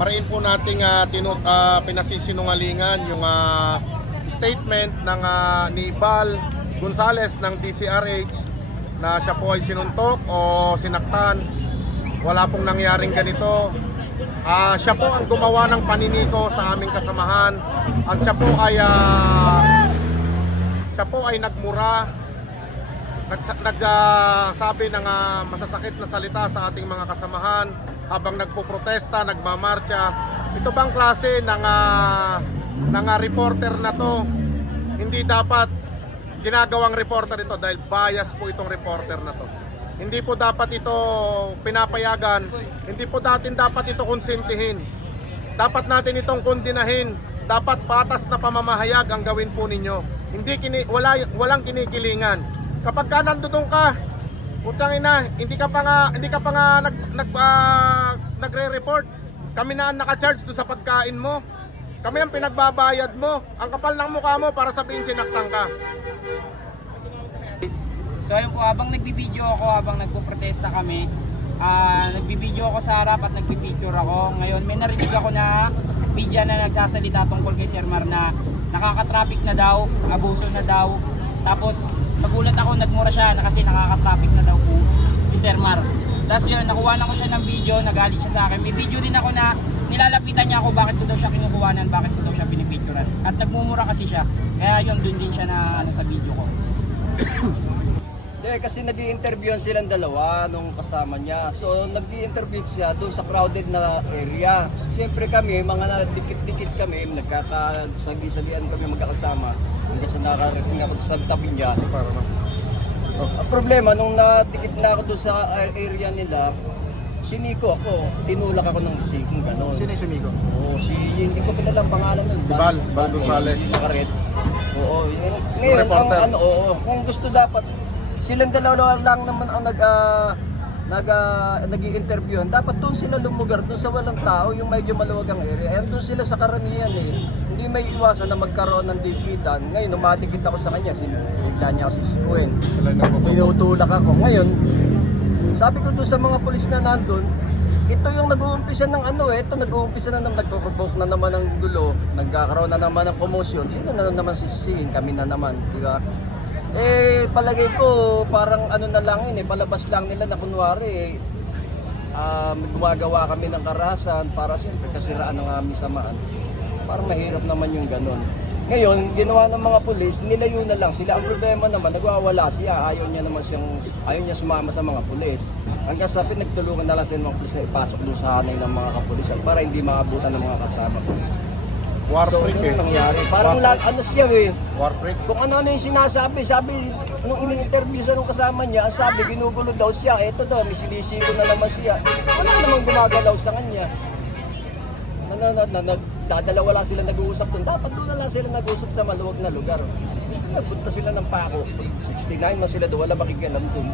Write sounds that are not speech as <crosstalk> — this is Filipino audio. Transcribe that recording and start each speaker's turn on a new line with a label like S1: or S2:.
S1: mariin po nating uh, tinu, ah, pinasisinungalingan yung ah, statement ng ah, ni Bal Gonzales ng DCRH na siya po ay sinuntok o sinaktan. Wala pong nangyaring ganito. Ah, siya po ang gumawa ng paniniko sa aming kasamahan at siya po ay ah, siya po ay nagmura nagsabi nag, ah, sabi ng ah, masasakit na salita sa ating mga kasamahan habang nagpo-protesta, nagmamarcha. Ito bang klase ng ah, ng ah, reporter na to? Hindi dapat ginagawang reporter ito dahil bias po itong reporter na to. Hindi po dapat ito pinapayagan, hindi po natin dapat ito konsentihin. Dapat natin itong kondinahin. Dapat patas na pamamahayag ang gawin po ninyo. Hindi kini, wala, walang kinikilingan. Kapag ka nandoon ka, utang ina, hindi ka pa nga, hindi ka pa nga nag, nag, ah, nagre-report. Kami na ang naka-charge doon sa pagkain mo. Kami ang pinagbabayad mo. Ang kapal ng mukha mo para sabihin sinaktan ka.
S2: So ayun po, habang nagbibideo ako, habang nagpo-protesta kami, ah nagbibideo ako sa harap at nagpipicture ako. Ngayon, may narinig ako na media na nagsasalita tungkol kay Sir Mar na nakaka-traffic na daw, abuso na daw. Tapos, pagulat ako, nagmura siya na kasi nakaka-traffic na daw po si Sir Mar. Tapos yun, nakuha na ko siya ng video, nagalit siya sa akin. May video din ako na nilalapitan niya ako bakit ko daw siya kinukuhanan, bakit ko daw siya pinipicturean. At nagmumura kasi siya. Kaya yun, dun din siya na ano, sa video ko. <coughs>
S3: Hindi, kasi nag interview silang dalawa nung kasama niya. So, nag interview siya doon sa crowded na area. Siyempre kami, mga dikit-dikit kami, nagkakasagi-sagian kami magkakasama. Hanggang sa nakarating ako sa tabi niya. Ang problema, nung nadikit na ako doon sa area nila, siniko ako, tinulak ako ng sikong gano'n.
S1: Sino yung sumigo?
S3: Oo, si, hindi ko pinala ang pangalan nun.
S1: Si Bal, Bal Gonzales.
S3: Nakaret. Oo, yun. Ngayon, ang
S1: Reporter.
S3: ano, oo, kung gusto dapat, silang dalawa lang naman ang nag, ah, nag, ah, nag-i-interviewan. Dapat doon sila lumugar, doon sa walang tao, yung medyo maluwag ang area. Ayan doon sila sa karamihan eh. Hindi may iwasan na magkaroon ng dikitan. Ngayon, umatikit ako sa kanya, sinigla niya ako sisikuin. Tinutulak ako. Ngayon, sabi ko doon sa mga pulis na nandun, ito yung nag-uumpisa ng ano eh, ito nag-uumpisa na naman, nagpo-provoke na naman ng gulo, nagkakaroon na naman ng commotion, sino na naman sisisihin? Kami na naman, di ba? Eh, palagay ko, parang ano na lang yun eh, palabas lang nila na kunwari, um, gumagawa kami ng karahasan para siyempre kasiraan ng aming samaan. Parang mahirap naman yung ganun. Ngayon, ginawa ng mga pulis, nilayo na lang sila. Ang problema naman, nagwawala siya. Ayaw niya naman siyang, ayaw niya sumama sa mga pulis. Hanggang sa nagtulungan na lang sila ng mga pulis na ipasok doon sa hanay ng mga kapulisan para hindi maabutan ng mga kasama ko.
S1: War
S3: so,
S1: freak
S3: ganun
S1: eh.
S3: nangyari. Parang
S1: War
S3: lag, ano siya eh.
S1: War.
S3: Kung ano-ano yung sinasabi, sabi, nung ini-interview sa nung kasama niya, ang sabi, ginugulo daw siya, eto daw, may sinisiro na naman siya. Wala namang gumagalaw sa kanya. Na, na, na, na, nagdadalawa lang sila nag-uusap doon. Dapat doon na lang sila nag-uusap sa maluwag na lugar. Gusto na, punta sila ng pako. 69 man sila doon, wala makikialam doon.